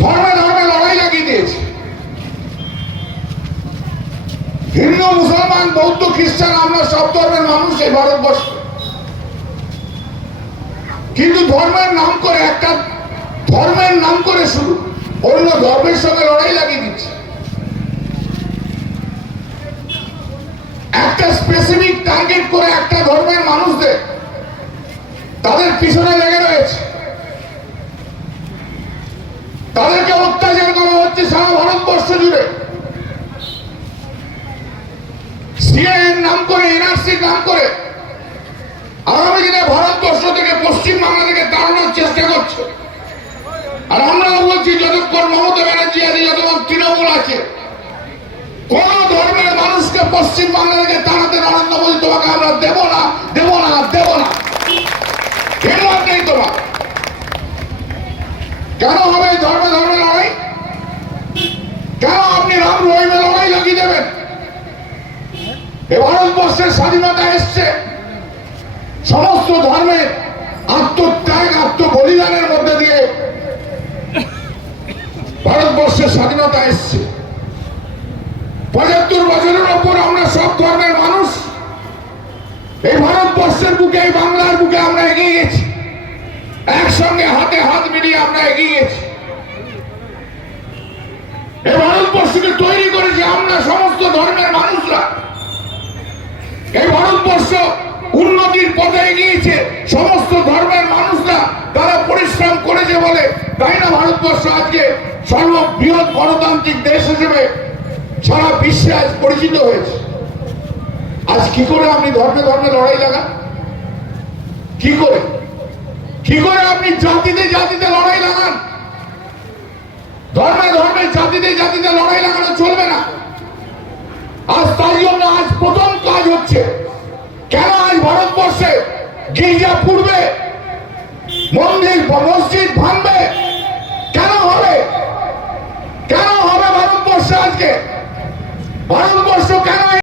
ধর্মে ধর্মে লড়াই লাগিয়ে দিয়েছে। হিন্দু, মুসলমান, বৌদ্ধ, খ্রিস্টান, আমরা সব ধর্মের মানুষ এই ভারতবর্ষ। কিন্তু ধর্মের নাম করে একটা, ধর্মের নাম করে শুরু অন্য ধর্মের সঙ্গে লড়াই লাগিয়ে দিচ্ছে। একটা স্পেসিফিক টার্গেট করে একটা ধর্মের মানুষদের, তাদের পিছনে লেগে রয়েছে তাদেরকে অত্যাচার করা হচ্ছে সারা ভারতবর্ষ জুড়ে সিএএর নাম করে, এনআরসির নাম করে আগামী দিনে ভারতবর্ষ থেকে পশ্চিম বাংলা থেকে তাড়ানোর চেষ্টা করছে। আর আমরা বলছি, যতক্ষণ মমতা ব্যানার্জি আছে, যতক্ষণ তৃণমূল আছে, কোন ধর্মের মানুষকে পশ্চিম বাংলা থেকে তাড়াতে নরেন্দ্র মোদী তোমাকে আমরা দেব না দেব না দেব না। হিম্মত নেই তোমার। কেন হবে ধর্মে ধর্মে কেন আপনি রাম রহিমে লড়াই লাগিয়ে দেবেন, এ ভারতবর্ষের স্বাধীনতা এসছে। সমস্ত ধর্মের আত্মত্যাগ, আত্মবলিদানের মধ্যে দিয়ে ভারতবর্ষের স্বাধীনতা এসছে। পঁচাত্তর বছরের ওপর আমরা সব ধর্মের মানুষ, এই ভারতবর্ষের বুকে, এই বাংলার বুকে আমরা এগিয়ে গেছি। একসঙ্গে হাতে হাত মিলিয়ে আমরা এগিয়ে গেছি। এই ভারতবর্ষকে তৈরি করেছি আমরা সমস্ত ধর্মের মানুষরা এই ভারতবর্ষ উন্নতির পথে এগিয়েছে, সমস্ত ধর্মের মানুষরা তারা পরিশ্রম করেছে বলে, তাই না ভারতবর্ষ আজকে সর্ববৃহৎ গণতান্ত্রিক দেশ হিসেবে সারা বিশ্বে আজ পরিচিত হয়েছে? আজ কি করে আপনি ধর্মে ধর্মে লড়াই লাগান? কি করে? কি করে আপনি জাতিতে জাতিতে লড়াই লাগান? ধর্মে জাতিতে জাতিতে লড়াই লাগানো চলবে না। আজ তার জন্য আজ প্রথম কাজ হচ্ছে, কেন আজ ভারতবর্ষে গির্জা পূর্বে মন্দির মসজিদ ভাঙবে? কেন হবে? কেন হবে ভারতবর্ষে আজকে? ভারতবর্ষ কেন